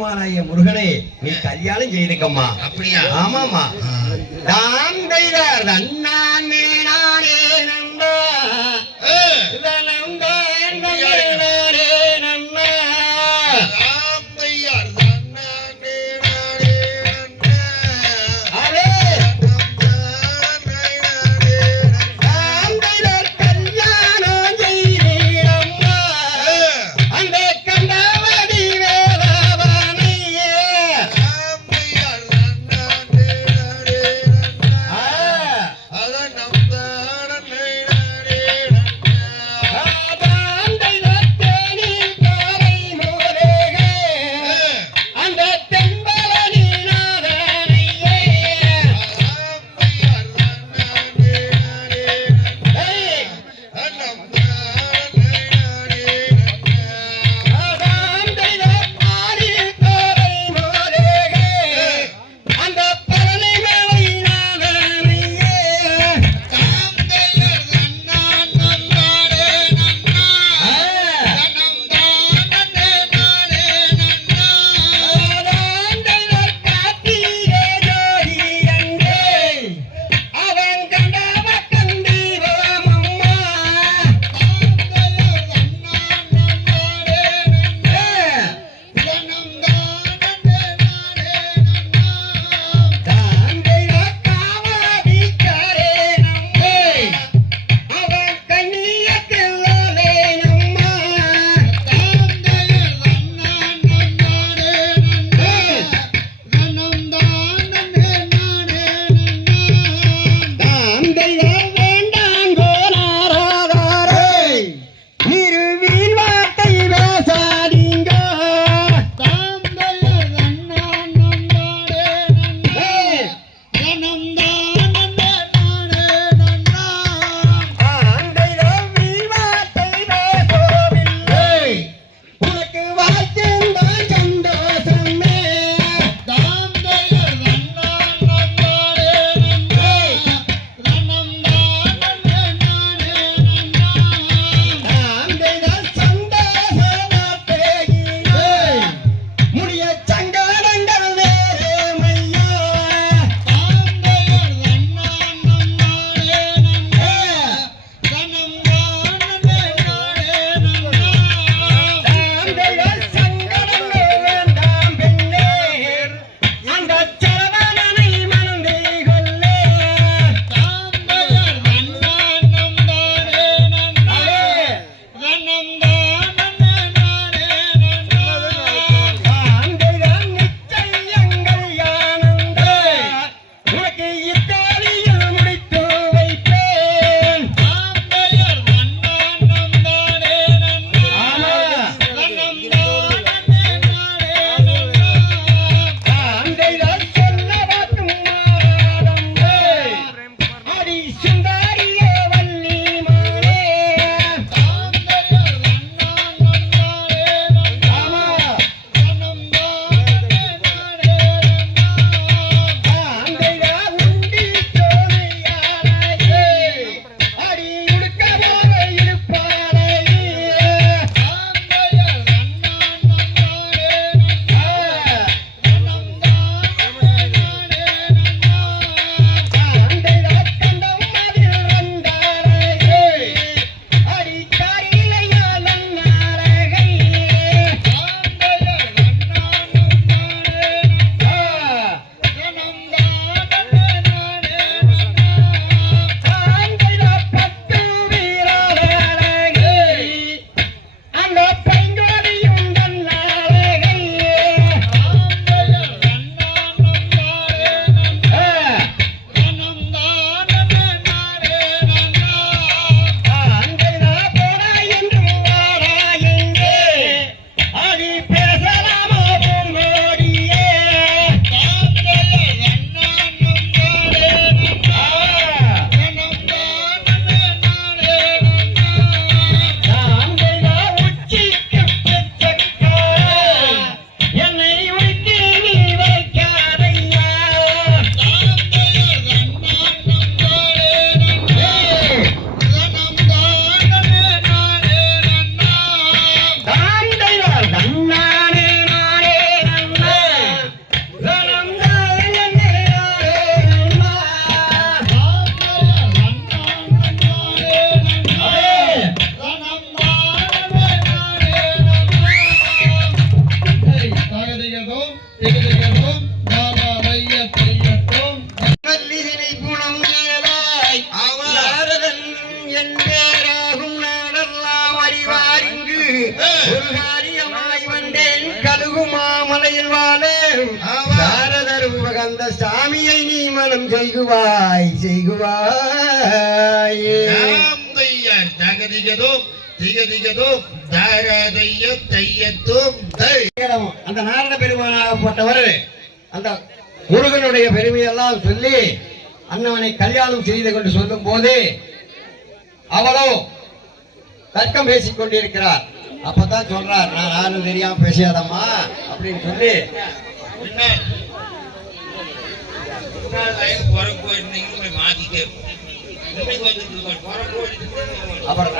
முருகனே முருகனை நீ கல்யாணம் செய்துக்கம்மா. அப்படியா? ஆமாமா தான் தைதார் தன்னான் நானே சாமியை நீ மனம் செய்குவாய் செய்குவாய். நாம் திகதிகதோ அந்த நாரத பெருமானாகப்பட்டவர் அந்த முருகனுடைய பெருமையெல்லாம் சொல்லி அண்ணவனை கல்யாணம் செய்து கொண்டு சொல்லும் போது அவளோ தர்க்கம் பேசிக் கொண்டிருக்கிறார். அப்பதான் சொல்றார் நான் யாரும் தெரியாம பேசியாதம்மா அப்படின்னு சொல்லி. அப்புறம்